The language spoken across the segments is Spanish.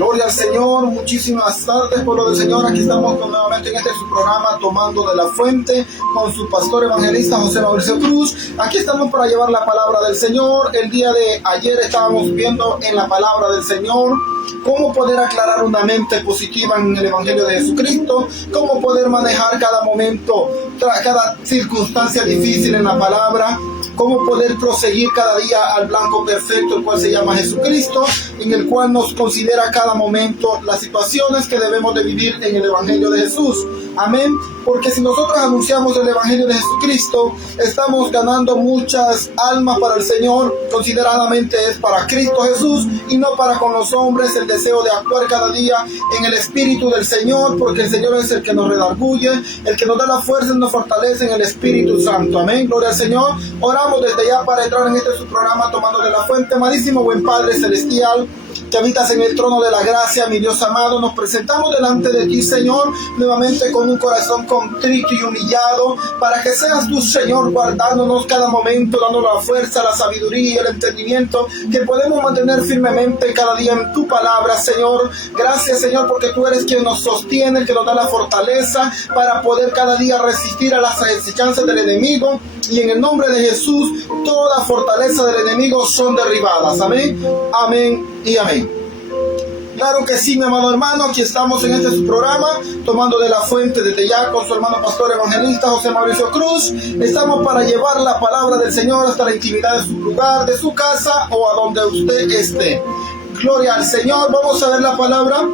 Gloria al Señor, muchísimas tardes, pueblo del Señor. Aquí estamos nuevamente en su programa Tomando de la Fuente con su pastor evangelista José Mauricio Cruz. Aquí estamos para llevar la palabra del Señor. El día de ayer estábamos viendo en la palabra del Señor cómo poder aclarar una mente positiva en el Evangelio de Jesucristo, cómo poder manejar cada momento, cada circunstancia difícil en la palabra, cómo poder proseguir cada día al blanco perfecto, el cual se llama Jesucristo, en el cual nos considera cada momento las situaciones que debemos de vivir en el Evangelio de Jesús. Amén. Porque si nosotros anunciamos el Evangelio de Jesucristo, estamos ganando muchas almas para el Señor. Consideradamente es para Cristo Jesús y no para con los hombres, el deseo de actuar cada día en el Espíritu del Señor, porque el Señor es el que nos redarguye, el que nos da la fuerza y nos fortalece en el Espíritu Santo. Amén. Gloria al Señor. Oramos desde ya para entrar en su programa Tomando de la Fuente. Amadísimo buen Padre Celestial, que habitas en el trono de la gracia, mi Dios amado, nos presentamos delante de ti, Señor, nuevamente con un corazón contrito y humillado, para que seas tú, Señor, guardándonos cada momento, dándonos la fuerza, la sabiduría y el entendimiento, que podemos mantener firmemente cada día en tu palabra, Señor. Gracias, Señor, porque tú eres quien nos sostiene, el que nos da la fortaleza para poder cada día resistir a las acechanzas del enemigo, y en el nombre de Jesús, toda fortaleza del enemigo son derribadas. Amén, amén y amén. Claro que sí, mi amado hermano, aquí estamos en su programa, Tomando de la Fuente, desde ya con su hermano pastor evangelista José Mauricio Cruz. Estamos para llevar la palabra del Señor hasta la intimidad de su lugar, de su casa o a donde usted esté. Gloria al Señor. Vamos a ver la palabra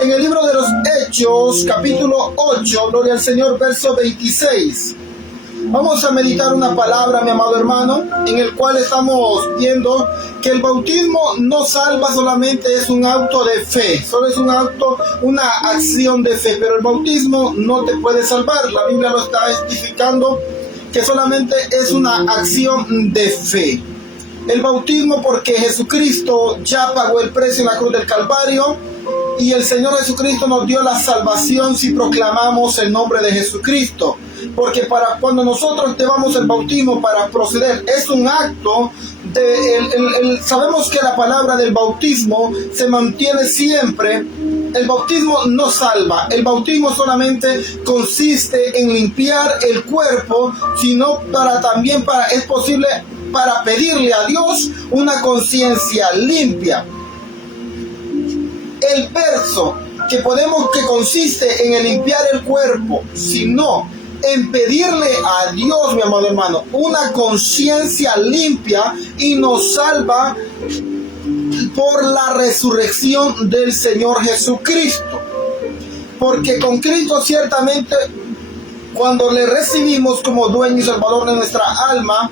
en el libro de los Hechos, capítulo 8, gloria al Señor, verso 26. Vamos a meditar una palabra, mi amado hermano, en el cual estamos viendo que el bautismo no salva, solamente es un acto de fe, solo es un acto, una acción de fe, pero el bautismo no te puede salvar. La Biblia lo está especificando que solamente es una acción de fe. El bautismo, porque Jesucristo ya pagó el precio en la cruz del Calvario, y el Señor Jesucristo nos dio la salvación si proclamamos el nombre de Jesucristo. Porque para cuando nosotros llevamos el bautismo para proceder, es un acto de... sabemos que la palabra del bautismo se mantiene siempre. El bautismo no salva. El bautismo solamente consiste en limpiar el cuerpo, sino es posible para pedirle a Dios una conciencia limpia. El verso que consiste en el limpiar el cuerpo, sino en pedirle a Dios, mi amado hermano, una conciencia limpia, y nos salva por la resurrección del Señor Jesucristo. Porque con Cristo ciertamente, cuando le recibimos como dueño y salvador de nuestra alma,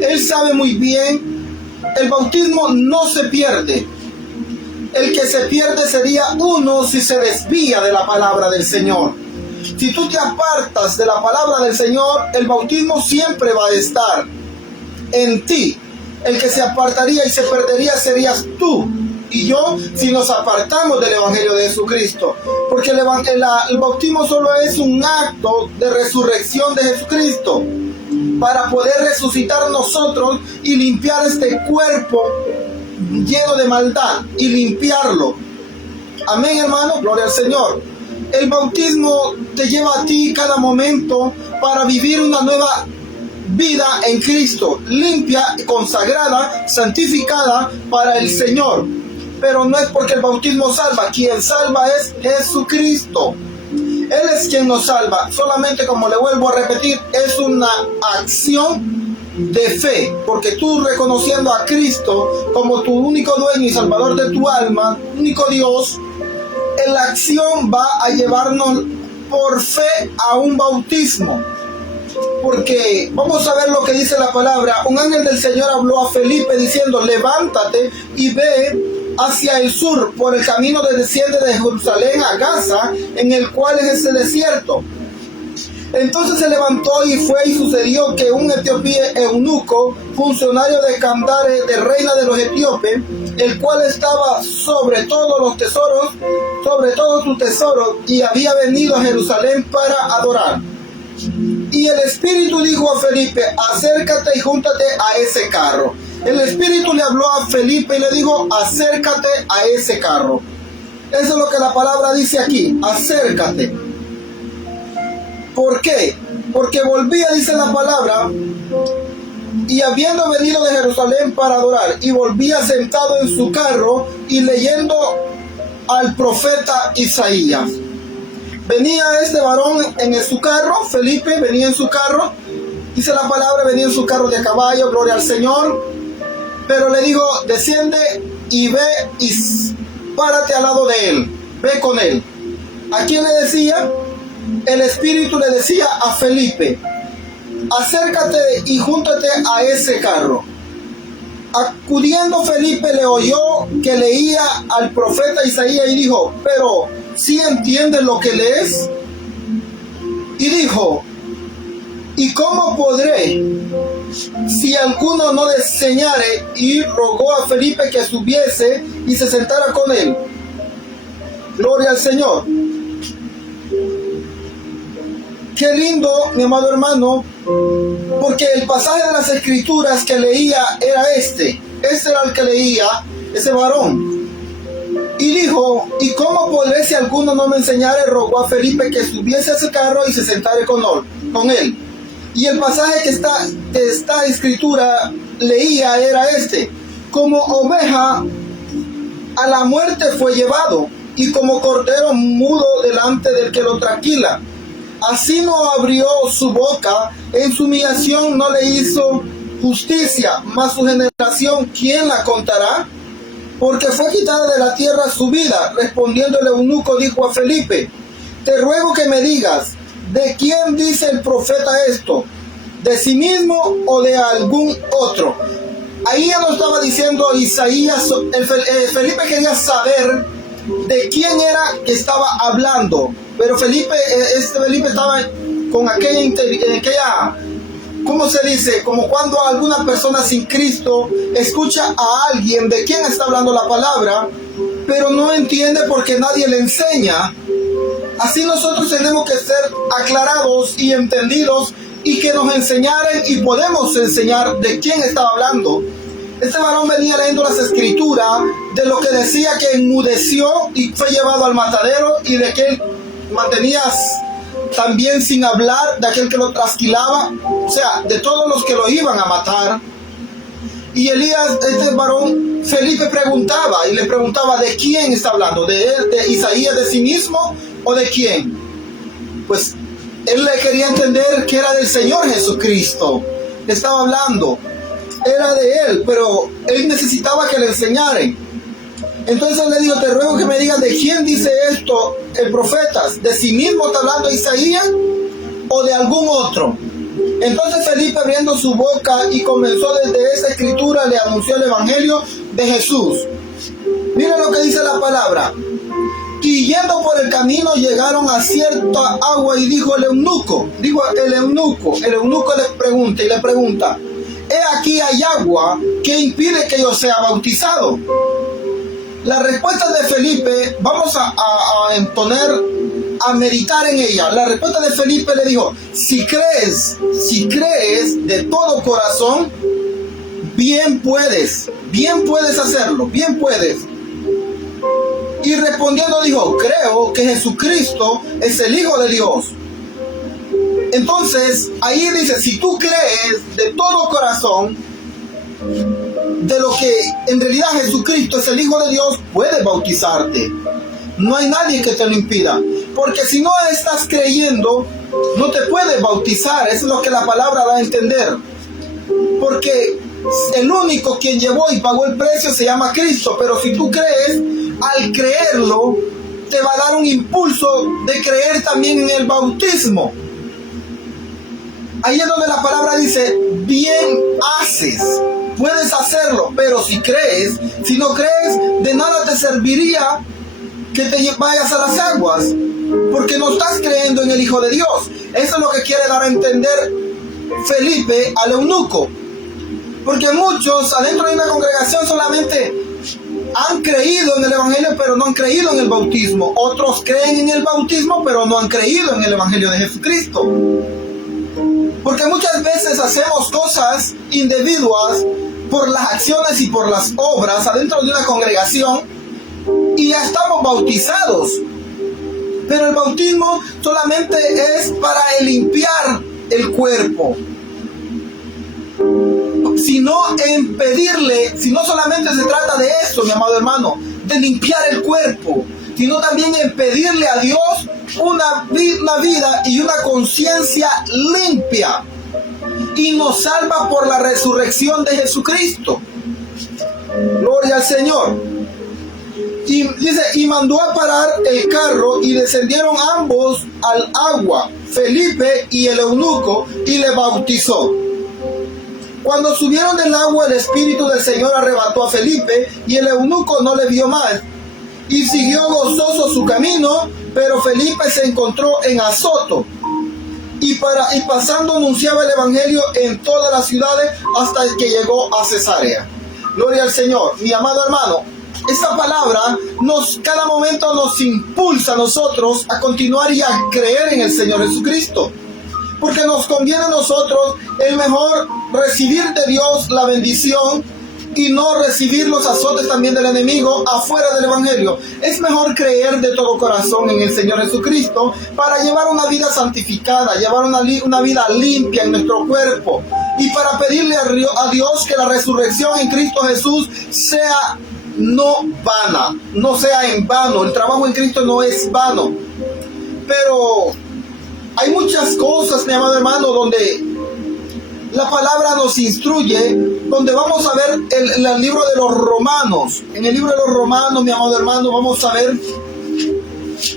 Él sabe muy bien, el bautismo no se pierde. El que se pierde sería uno si se desvía de la palabra del Señor. Si tú te apartas de la palabra del Señor, el bautismo siempre va a estar en ti. El que se apartaría y se perdería serías tú y yo si nos apartamos del Evangelio de Jesucristo. Porque el bautismo solo es un acto de resurrección de Jesucristo para poder resucitar nosotros y limpiar este cuerpo lleno de maldad y limpiarlo. Amén, hermano. Gloria al Señor. El bautismo te lleva a ti cada momento para vivir una nueva vida en Cristo, limpia, consagrada, santificada para el Señor. Pero no es porque el bautismo salva. Quien salva es Jesucristo. Él es quien nos salva. Solamente, como le vuelvo a repetir, es una acción de fe, porque tú, reconociendo a Cristo como tu único dueño y salvador de tu alma, único Dios, la acción va a llevarnos por fe a un bautismo. Porque vamos a ver lo que dice la palabra. Un ángel del Señor habló a Felipe diciendo: levántate y ve hacia el sur por el camino que desciende de Jerusalén a Gaza, en el cual es ese desierto. Entonces se levantó y fue, y sucedió que un etíope eunuco, funcionario de Candare, de reina de los etíopes, el cual estaba sobre todos sus tesoros, y había venido a Jerusalén para adorar. Y el Espíritu dijo a Felipe: acércate y júntate a ese carro. El Espíritu le habló a Felipe y le dijo: acércate a ese carro. Eso es lo que la palabra dice aquí, acércate. ¿Por qué? Porque volvía, dice la palabra, y habiendo venido de Jerusalén para adorar, y volvía sentado en su carro y leyendo al profeta Isaías. Venía este varón en su carro, Felipe venía en su carro, dice la palabra, venía en su carro de caballo, gloria al Señor, pero le dijo, desciende y ve y párate al lado de él, ve con él. ¿A quién le decía? El Espíritu le decía a Felipe, acércate y júntate a ese carro. Acudiendo Felipe le oyó que leía al profeta Isaías y dijo, pero ¿sí entiendes lo que lees? Y dijo, ¿y cómo podré si alguno no le enseñare? Y rogó a Felipe que subiese y se sentara con él. Gloria al Señor. Qué lindo, mi amado hermano, porque el pasaje de las Escrituras que leía era este era el que leía ese varón. Y dijo, ¿y cómo podré si alguno no me enseñare? Rogó a Felipe que subiese a su carro y se sentare con él. Y el pasaje que esta escritura leía era este: como oveja a la muerte fue llevado, y como cordero mudo delante del que lo trasquila. Así no abrió su boca, en su humillación no le hizo justicia, mas su generación, ¿quién la contará? Porque fue quitada de la tierra su vida. Respondiendo el eunuco dijo a Felipe, te ruego que me digas, ¿de quién dice el profeta esto? ¿De sí mismo o de algún otro? Ahí ya nos estaba diciendo Isaías, Felipe quería saber de quién era que estaba hablando. Pero Felipe estaba con aquella, ¿cómo se dice? Como cuando alguna persona sin Cristo escucha a alguien de quién está hablando la palabra, pero no entiende porque nadie le enseña. Así nosotros tenemos que ser aclarados y entendidos y que nos enseñaren y podemos enseñar de quién estaba hablando. Este varón venía leyendo las escrituras de lo que decía que enmudeció y fue llevado al matadero, y de que él mantenías también sin hablar, de aquel que lo trasquilaba, o sea, de todos los que lo iban a matar. Y este varón, Felipe preguntaba, y le preguntaba, ¿de quién está hablando? ¿De él, de Isaías, de sí mismo, o de quién? Pues él le quería entender que era del Señor Jesucristo, le estaba hablando, era de él, pero él necesitaba que le enseñaren. Entonces le dijo, te ruego que me digas de quién dice esto el profeta, ¿de sí mismo está hablando Isaías o de algún otro? Entonces Felipe, abriendo su boca y comenzó desde esa escritura, le anunció el evangelio de Jesús. Miren lo que dice la palabra. Y yendo por el camino llegaron a cierta agua, y dijo el eunuco le pregunta, he aquí hay agua, ¿qué impide que yo sea bautizado? La respuesta de Felipe, vamos a meditar en ella. La respuesta de Felipe le dijo, si crees de todo corazón, bien puedes hacerlo, bien puedes. Y respondiendo dijo, creo que Jesucristo es el Hijo de Dios. Entonces, ahí dice, si tú crees de todo corazón de lo que en realidad Jesucristo es el Hijo de Dios, puedes bautizarte. No hay nadie que te lo impida. Porque si no estás creyendo, no te puedes bautizar. Eso es lo que la palabra da a entender. Porque el único quien llevó y pagó el precio se llama Cristo. Pero si tú crees, al creerlo, te va a dar un impulso de creer también en el bautismo. Ahí es donde la palabra dice, bien haces, puedes hacerlo, pero si no crees, de nada te serviría que te vayas a las aguas, porque no estás creyendo en el Hijo de Dios. Eso es lo que quiere dar a entender Felipe al eunuco, porque muchos adentro de una congregación solamente han creído en el evangelio, pero no han creído en el bautismo. Otros creen en el bautismo, pero no han creído en el evangelio de Jesucristo. Porque muchas veces hacemos cosas indebidas por las acciones y por las obras adentro de una congregación, y y ya estamos bautizados. Pero el bautismo solamente es para limpiar el cuerpo. Sino en pedirle, si no solamente se trata de eso, mi amado hermano, de limpiar el cuerpo, sino también en pedirle a Dios una vida y una conciencia limpia, y nos salva por la resurrección de Jesucristo. Gloria al Señor. Y dice, y mandó a parar el carro, y descendieron ambos al agua, Felipe y el eunuco, y le bautizó. Cuando subieron del agua, el Espíritu del Señor arrebató a Felipe, y el eunuco no le vio más, y siguió gozoso su camino. Pero Felipe se encontró en Azoto, y pasando anunciaba el Evangelio en todas las ciudades hasta que llegó a Cesarea. Gloria al Señor. Mi amado hermano, esta palabra cada momento nos impulsa a nosotros a continuar y a creer en el Señor Jesucristo. Porque nos conviene a nosotros el mejor recibir de Dios la bendición y no recibir los azotes también del enemigo afuera del Evangelio. Es mejor creer de todo corazón en el Señor Jesucristo para llevar una vida santificada, llevar una vida limpia en nuestro cuerpo, y para pedirle a Dios que la resurrección en Cristo Jesús sea no vana, no sea en vano. El trabajo en Cristo no es vano. Pero hay muchas cosas, mi amado hermano, donde la palabra nos instruye, donde vamos a ver el libro de los Romanos. En el libro de los Romanos, mi amado hermano, vamos a ver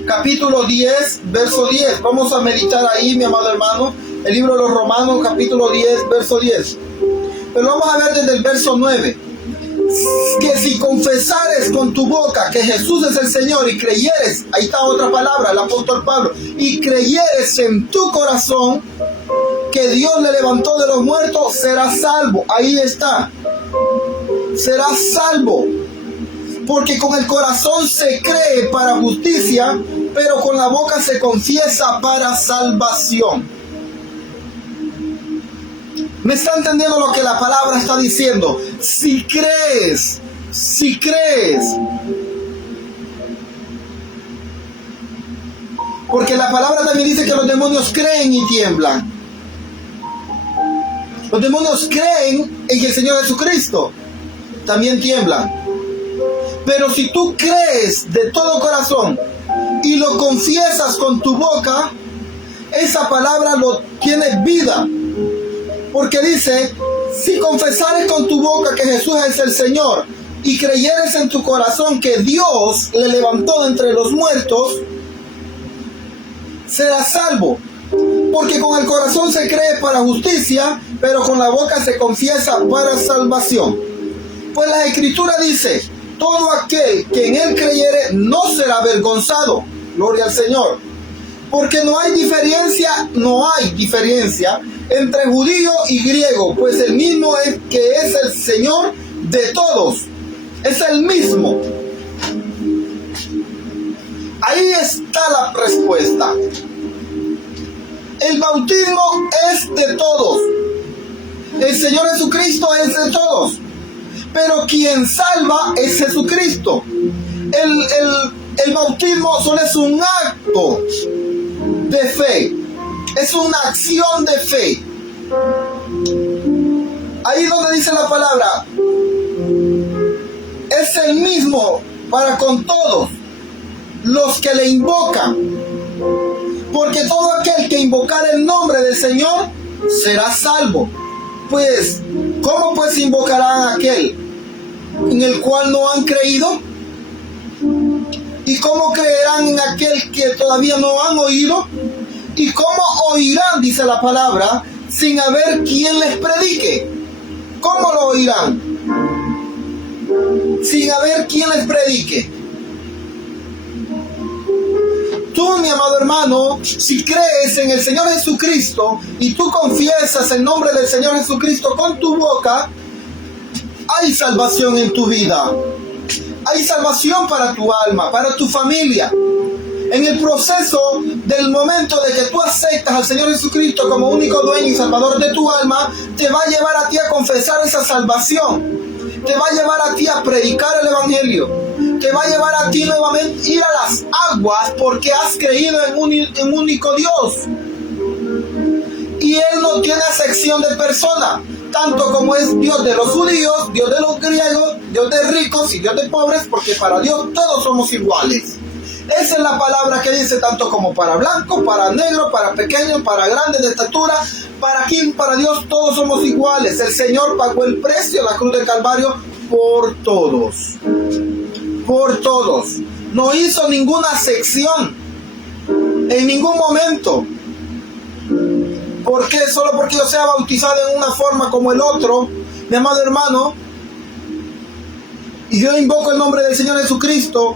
capítulo 10, verso 10. Vamos a meditar ahí, mi amado hermano, el libro de los Romanos, capítulo 10, verso 10. Pero vamos a ver desde el verso 9. Que si confesares con tu boca que Jesús es el Señor y creyeres, ahí está otra palabra, el apóstol Pablo, y creyeres en tu corazón que Dios le levantó de los muertos, serás salvo. Ahí está, serás salvo, porque con el corazón se cree para justicia, pero con la boca se confiesa para salvación. ¿Me está entendiendo lo que la palabra está diciendo? Si crees. Porque la palabra también dice que los demonios creen y tiemblan. Los demonios creen en el Señor Jesucristo, también tiemblan. Pero si tú crees de todo corazón y lo confiesas con tu boca, esa palabra lo tiene vida. Porque dice, si confesares con tu boca que Jesús es el Señor y creyeres en tu corazón que Dios le levantó de entre los muertos, serás salvo. Porque con el corazón se cree para justicia, pero con la boca se confiesa para salvación. Pues la Escritura dice, todo aquel que en él creyere no será avergonzado. Gloria al Señor. Porque no hay diferencia entre judío y griego, pues el mismo es que es el Señor de todos. Es el mismo. Ahí está la respuesta. El bautismo es de todos. El Señor Jesucristo es de todos. Pero quien salva es Jesucristo. El bautismo solo es un acto de fe. Es una acción de fe. Ahí donde dice la palabra, es el mismo para con todos los que le invocan. Porque todo aquel que invocar el nombre del Señor será salvo. Pues, ¿cómo pues invocarán a aquel en el cual no han creído? ¿Y cómo creerán en aquel que todavía no han oído? ¿Y cómo oirán, dice la palabra, sin haber quien les predique? ¿Cómo lo oirán? Sin haber quien les predique. Tú, mi amado hermano, si crees en el Señor Jesucristo y tú confiesas el nombre del Señor Jesucristo con tu boca, hay salvación en tu vida. Hay salvación para tu alma, para tu familia. En el proceso del momento de que tú aceptas al Señor Jesucristo como único dueño y salvador de tu alma, te va a llevar a ti a confesar esa salvación. Te va a llevar a ti a predicar el Evangelio. te va a llevar a ti nuevamente ir a las aguas porque has creído en un único Dios. Y Él no tiene acepción de persona, tanto como es Dios de los judíos, Dios de los griegos, Dios de ricos y Dios de pobres, porque para Dios todos somos iguales. Esa es la palabra que dice tanto como para blanco, para negro, para pequeño, para grande de estatura, para quien, para Dios todos somos iguales. El Señor pagó el precio en la cruz del Calvario por todos. Por todos. No hizo ninguna acepción en ningún momento. ¿Por qué? Solo porque yo sea bautizado en una forma como el otro, mi amado hermano, y yo invoco el nombre del Señor Jesucristo,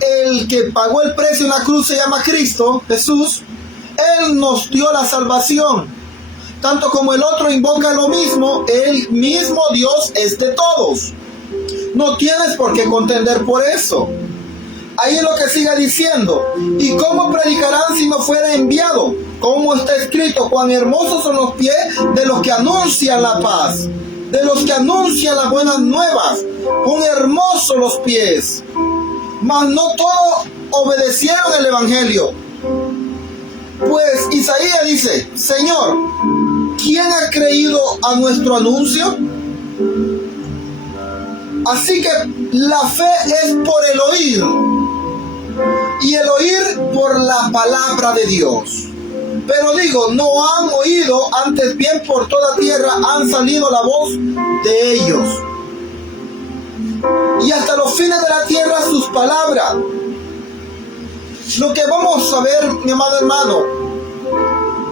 el que pagó el precio en la cruz se llama Cristo, Jesús. Él nos dio la salvación. Tanto como el otro invoca lo mismo, el mismo Dios es de todos. No tienes por qué contender por eso. Ahí es lo que sigue diciendo. ¿Y cómo predicarán si no fuera enviado? Como está escrito, cuán hermosos son los pies de los que anuncian la paz, de los que anuncian las buenas nuevas. Cuán hermosos los pies. Mas no todos obedecieron el evangelio. Pues Isaías dice, Señor, ¿quién ha creído a nuestro anuncio? Así que la fe es por el oír, y el oír por la palabra de Dios. Pero digo, no han oído, antes bien por toda tierra han salido la voz de ellos. Y hasta los fines de la tierra sus palabras. Lo que vamos a ver, mi amado hermano,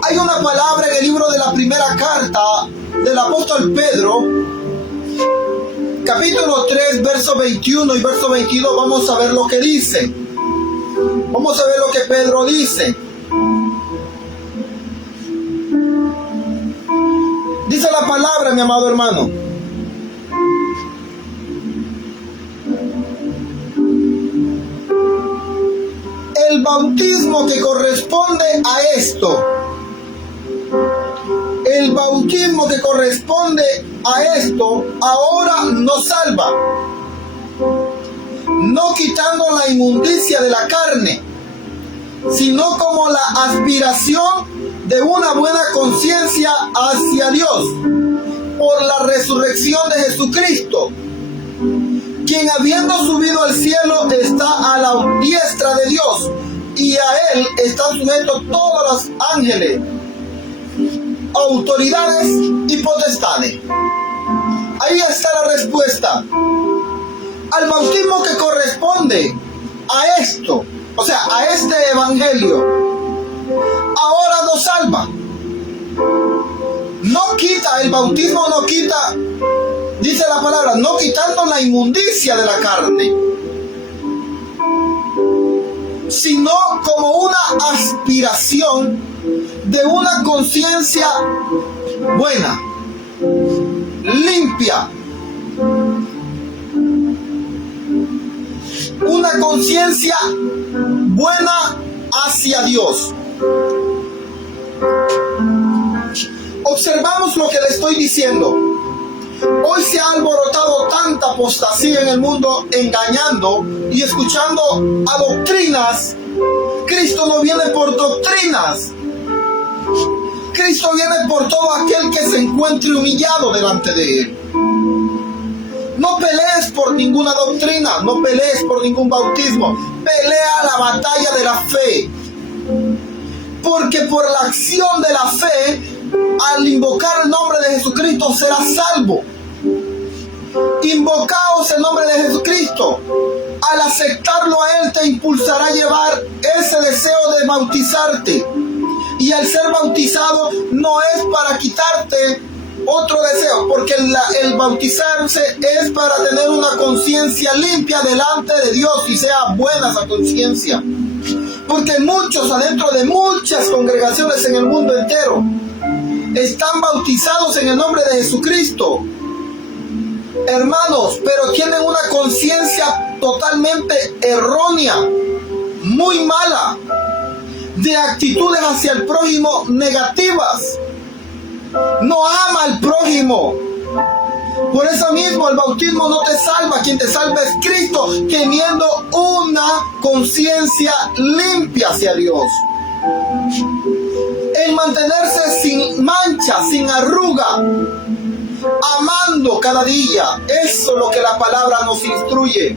hay una palabra en el libro de la primera carta del apóstol Pedro, capítulo 3, verso 21 y verso 22, vamos a ver lo que dice. Vamos a ver lo que Pedro dice. Dice la palabra, mi amado hermano. El bautismo que corresponde a esto, el bautismo que corresponde a esto, ahora nos salva, no quitando la inmundicia de la carne, sino como la aspiración de una buena conciencia hacia Dios, por la resurrección de Jesucristo, quien habiendo subido al cielo está a la diestra de Dios, y a Él están sujetos todos los ángeles, autoridades y potestades. Ahí está la respuesta. Al bautismo que corresponde a esto, o sea, a este evangelio, ahora nos salva. No quita, el bautismo no quita, dice la palabra, no quitando la inmundicia de la carne, sino como una aspiración de una conciencia buena, limpia, una conciencia buena hacia Dios. Observamos lo que le estoy diciendo. Hoy se ha alborotado tanta apostasía en el mundo, engañando y escuchando a doctrinas. Cristo no viene por doctrinas. Cristo viene por todo aquel que se encuentre humillado delante de Él. No pelees por ninguna doctrina, no pelees por ningún bautismo. Pelea la batalla de la fe. Porque por la acción de la fe, al invocar el nombre de Jesucristo, serás salvo. Invocaos el nombre de Jesucristo. Al aceptarlo a Él, te impulsará a llevar ese deseo de bautizarte. Y al ser bautizado no es para quitarte otro deseo, porque el bautizarse es para tener una conciencia limpia delante de Dios y sea buena esa conciencia. Porque muchos adentro de muchas congregaciones en el mundo entero están bautizados en el nombre de Jesucristo, hermanos, pero tienen una conciencia totalmente errónea, muy mala, de actitudes hacia el prójimo negativas. No ama al prójimo, Por eso mismo el bautismo no te salva. Quien te salva es Cristo, teniendo una conciencia limpia hacia Dios. El mantenerse sin mancha, sin arruga, amando cada día. Eso es lo que la palabra nos instruye.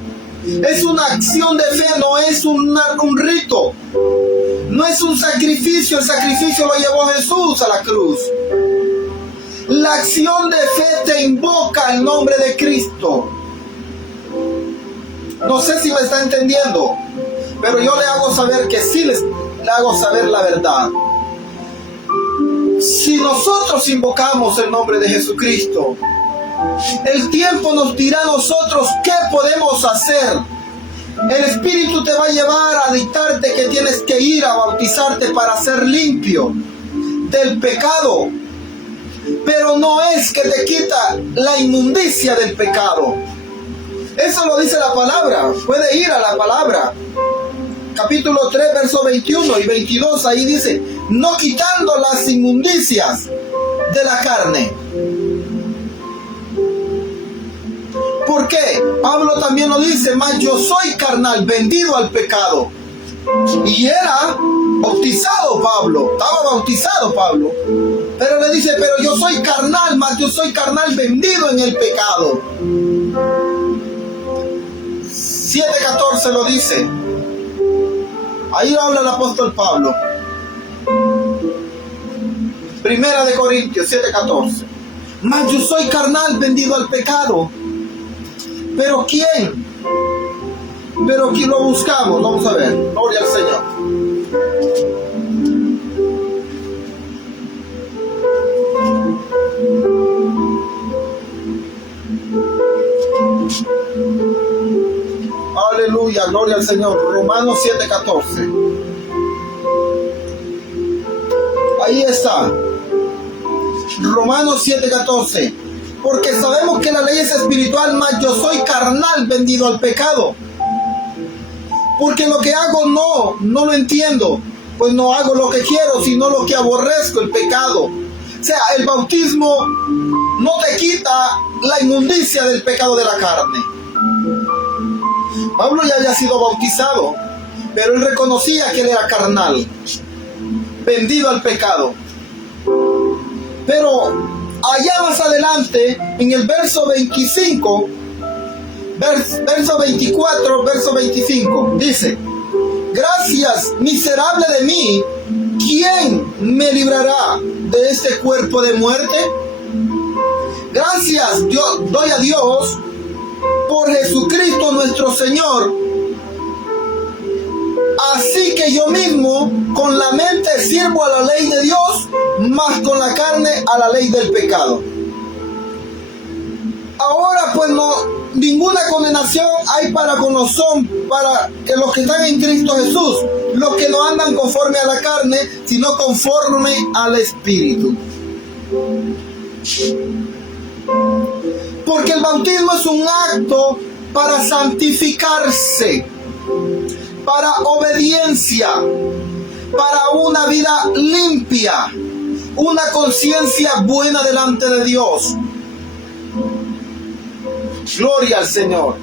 Es una acción de fe, no es un rito. No es un sacrificio. El sacrificio lo llevó Jesús a la cruz. La acción de fe te invoca el nombre de Cristo. No sé si me está entendiendo, pero yo le hago saber que sí le hago saber la verdad. Si nosotros invocamos el nombre de Jesucristo, el tiempo nos dirá a nosotros qué podemos hacer. El Espíritu te va a llevar a dictarte que tienes que ir a bautizarte para ser limpio del pecado. Pero no es que te quita la inmundicia del pecado. Eso lo dice la palabra. Puede ir a la palabra. Capítulo 3, versos 21 y 22. Ahí dice, no quitando las inmundicias de la carne. ¿Por qué? Pablo también lo dice, mas yo soy carnal, vendido al pecado. Y era bautizado Pablo, estaba bautizado Pablo. Pero le dice, pero yo soy carnal, mas yo soy carnal vendido en el pecado. 7:14 lo dice. Ahí habla el apóstol Pablo. Primera de Corintios 7:14. Mas yo soy carnal vendido al pecado. ¿Pero quién? Pero aquí lo buscamos, vamos a ver. Gloria al Señor. Aleluya, gloria al Señor. Romanos 7:14. Ahí está. Romanos 7:14. Porque sabemos que la ley es espiritual, mas yo soy carnal vendido al pecado. Porque lo que hago no lo entiendo. Pues no hago lo que quiero, sino lo que aborrezco, el pecado. O sea, el bautismo no te quita la inmundicia del pecado de la carne. Pablo ya había sido bautizado, pero él reconocía que él era carnal, vendido al pecado. Pero allá más adelante, en el verso 25, verso 24, verso 25, dice, gracias, miserable de mí, ¿quién me librará de este cuerpo de muerte? Gracias doy a Dios por Jesucristo nuestro Señor. Así que yo mismo con la mente sirvo a la ley de Dios, mas con la carne a la ley del pecado. Ahora pues ninguna condenación hay para que los que están en Cristo Jesús, los que no andan conforme a la carne, sino conforme al Espíritu. Porque el bautismo es un acto para santificarse, para obediencia, para una vida limpia, una conciencia buena delante de Dios. Gloria al Señor.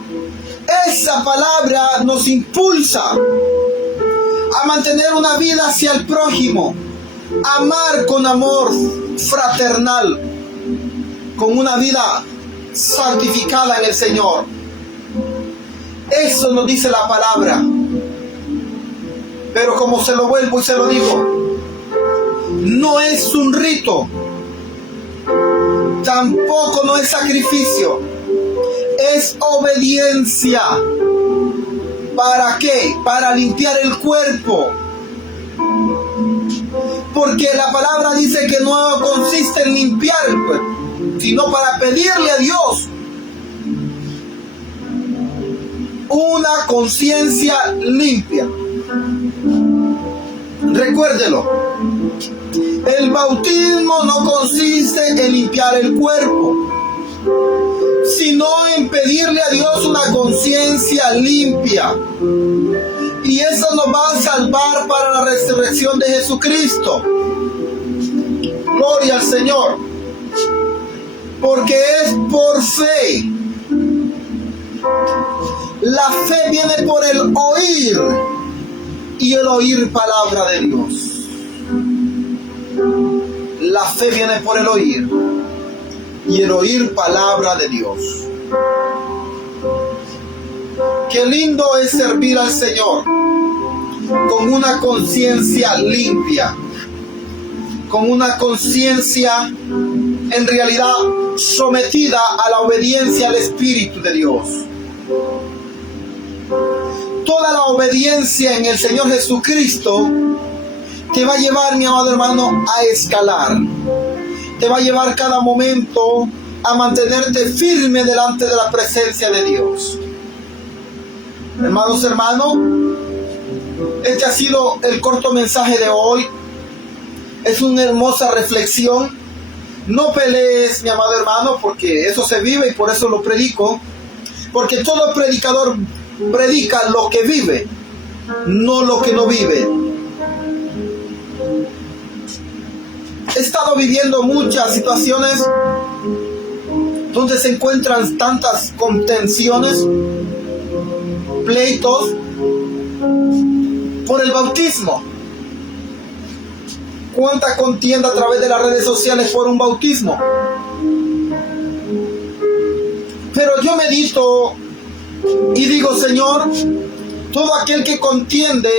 Esa palabra nos impulsa a mantener una vida hacia el prójimo, amar con amor fraternal, con una vida santificada en el Señor. Eso nos dice la palabra. Pero como se lo vuelvo y se lo digo, no es un rito, tampoco no es sacrificio, es obediencia. ¿Para qué? Para limpiar el cuerpo. Porque la palabra dice que no consiste en limpiar el cuerpo, sino para pedirle a Dios una conciencia limpia. Recuérdelo, el bautismo no consiste en limpiar el cuerpo, sino en pedirle a Dios una conciencia limpia. Y eso nos va a salvar para la resurrección de Jesucristo. Gloria al Señor. porque es por fe. La fe viene por el oír, y el oír palabra de Dios. La fe viene por el oír, y el oír palabra de Dios. Qué lindo es servir al Señor con una conciencia limpia, con una conciencia en realidad sometida a la obediencia al Espíritu de Dios. Toda la obediencia en el Señor Jesucristo te va a llevar, mi amado hermano, a escalar. Te va a llevar cada momento a mantenerte firme delante de la presencia de Dios. Hermanos, este ha sido el corto mensaje de hoy. Es una hermosa reflexión. No pelees, mi amado hermano, porque eso se vive y por eso lo predico. Porque todo predicador predica lo que vive, no lo que no vive. He estado viviendo muchas situaciones donde se encuentran tantas contenciones, pleitos por el bautismo. Cuánta contienda a través de las redes sociales por un bautismo. Pero yo medito y digo, Señor, todo aquel que contiende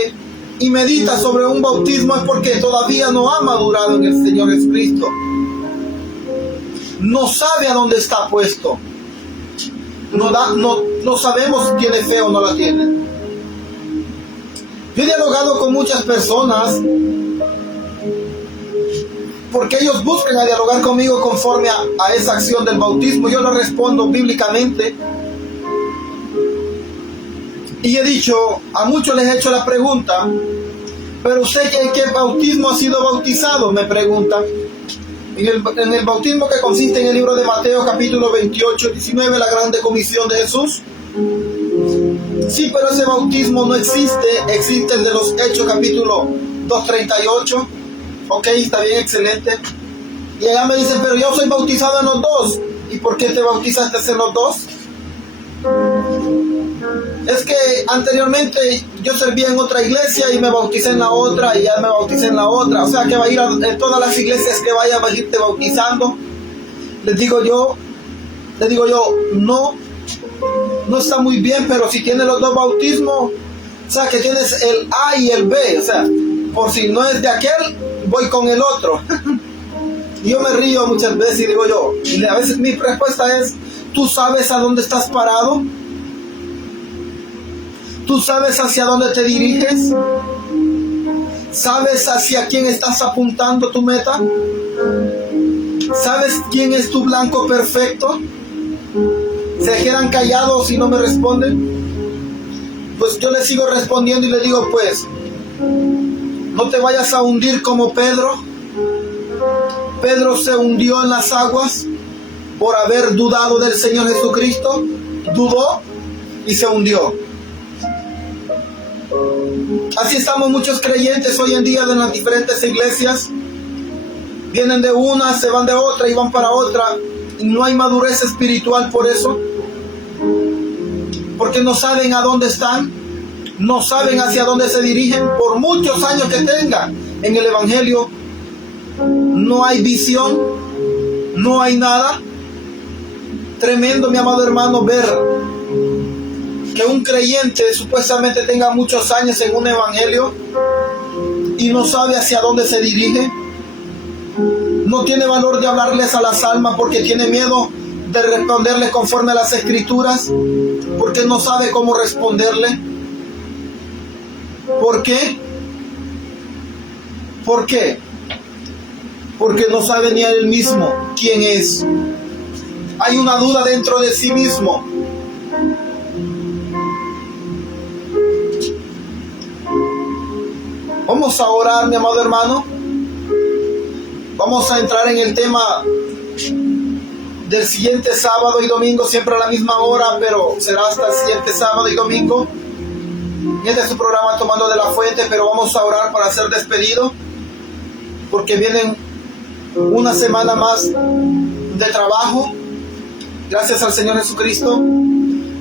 y medita sobre un bautismo es porque todavía no ha madurado en el Señor Jesucristo. No sabe a dónde está puesto. No sabemos si tiene fe o no la tiene. Yo he dialogado con muchas personas porque ellos buscan a dialogar conmigo conforme a esa acción del bautismo. Yo le respondo bíblicamente. Y he dicho, a muchos les he hecho la pregunta, pero usted ¿en qué bautismo ha sido bautizado? Me preguntan. En el bautismo que consiste en el libro de Mateo capítulo 28, 19, la grande comisión de Jesús. Sí, pero ese bautismo no existe, existe el de los Hechos capítulo 2:38. Ok, está bien, excelente. Y allá me dicen, pero yo soy bautizado en los dos. ¿Y por qué te bautizaste en los dos? Es que anteriormente yo servía en otra iglesia y me bauticé en la otra y ya me bauticé en la otra. O sea que va a ir a todas las iglesias que vaya a irte bautizando. Les digo yo, no está muy bien, pero si tienes los dos bautismos, o sea que tienes el A y el B, o sea, por si no es de aquel, voy con el otro. Y yo me río muchas veces y digo yo, y a veces mi respuesta es, ¿tú sabes a dónde estás parado? ¿Tú sabes hacia dónde te diriges? ¿Sabes hacia quién estás apuntando tu meta? ¿Sabes quién es tu blanco perfecto? ¿Se quedan callados y no me responden? Pues yo les sigo respondiendo y les digo, pues, no te vayas a hundir como Pedro. Pedro se hundió en las aguas por haber dudado del Señor Jesucristo. Dudó y se hundió. Así estamos muchos creyentes hoy en día en las diferentes iglesias. Vienen de una, se van de otra y van para otra. Y no hay madurez espiritual por eso. Porque no saben a dónde están. No saben hacia dónde se dirigen. Por muchos años que tengan en el Evangelio, no hay visión. No hay nada. Tremendo, mi amado hermano, ver que un creyente supuestamente tenga muchos años en un evangelio y no sabe hacia dónde se dirige. No tiene valor de hablarles a las almas porque tiene miedo de responderles conforme a las escrituras, porque no sabe cómo responderle. ¿Por qué? ¿Por qué? Porque no sabe ni a él mismo quién es. Hay una duda dentro de sí mismo. Vamos a orar, mi amado hermano. Vamos a entrar en el tema del siguiente sábado y domingo, siempre a la misma hora, pero será hasta el siguiente sábado y domingo. Este es su programa Tomando de la Fuente, pero vamos a orar para ser despedido, porque vienen una semana más de trabajo, gracias al Señor Jesucristo,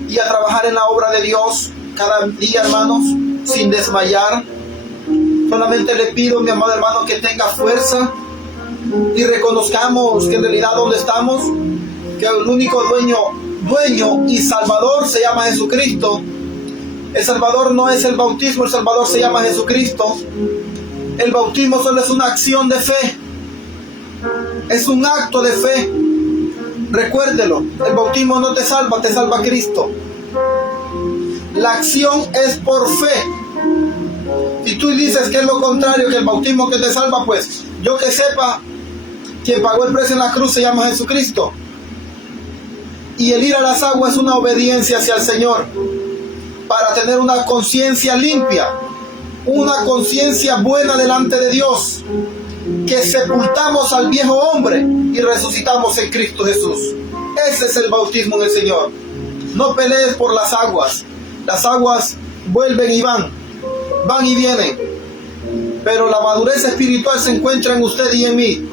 y a trabajar en la obra de Dios cada día, hermanos, sin desmayar. Solamente le pido, mi amado hermano, que tenga fuerza y reconozcamos que en realidad donde estamos, que el único dueño y salvador se llama Jesucristo. El salvador no es el bautismo, el salvador se llama Jesucristo. El bautismo solo es una acción de fe, es un acto de fe. Recuérdelo, el bautismo no te salva Cristo. La acción es por fe. Si tú dices que es lo contrario, que el bautismo que te salva, pues yo que sepa, quien pagó el precio en la cruz se llama Jesucristo. Y el ir a las aguas es una obediencia hacia el Señor, para tener una conciencia limpia, una conciencia buena delante de Dios, que sepultamos al viejo hombre y resucitamos en Cristo Jesús. Ese es el bautismo en el Señor. No pelees por las aguas vuelven y van y vienen, pero la madurez espiritual se encuentra en usted y en mí.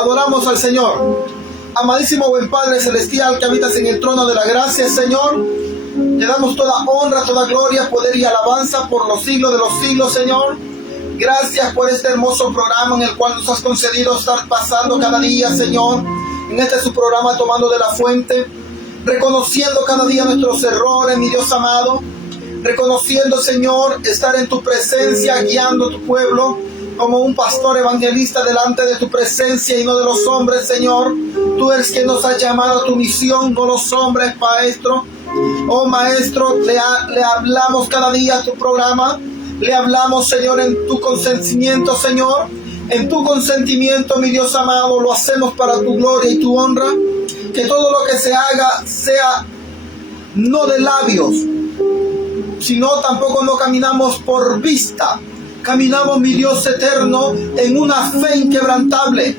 Adoramos al Señor. Amadísimo buen Padre Celestial que habitas en el trono de la gracia, Señor, te damos toda honra, toda gloria, poder y alabanza por los siglos de los siglos, Señor. Gracias por este hermoso programa en el cual nos has concedido estar pasando cada día, Señor, en este su programa Tomando de la Fuente, reconociendo cada día nuestros errores, mi Dios amado, reconociendo, Señor, estar en tu presencia, guiando a tu pueblo, como un pastor evangelista delante de tu presencia y no de los hombres, Señor. Tú eres quien nos ha llamado a tu misión, no los hombres, Maestro. Oh, Maestro, le hablamos cada día a tu programa. Le hablamos, Señor, en tu consentimiento, Señor. En tu consentimiento, mi Dios amado, lo hacemos para tu gloria y tu honra. Que todo lo que se haga sea no de labios, sino tampoco no caminamos por vista. Caminamos, mi Dios eterno, en una fe inquebrantable.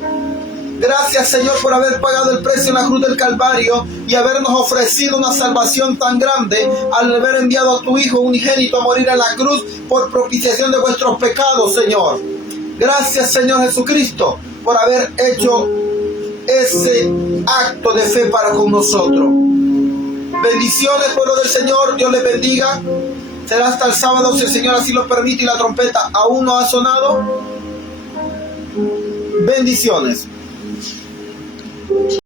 Gracias, Señor, por haber pagado el precio en la cruz del Calvario y habernos ofrecido una salvación tan grande al haber enviado a tu Hijo unigénito a morir en la cruz por propiciación de vuestros pecados, Señor. Gracias, Señor Jesucristo, por haber hecho ese acto de fe para con nosotros. Bendiciones, pueblo del Señor. Dios les bendiga. Será hasta el sábado, si el Señor así lo permite y la trompeta aún no ha sonado. Bendiciones.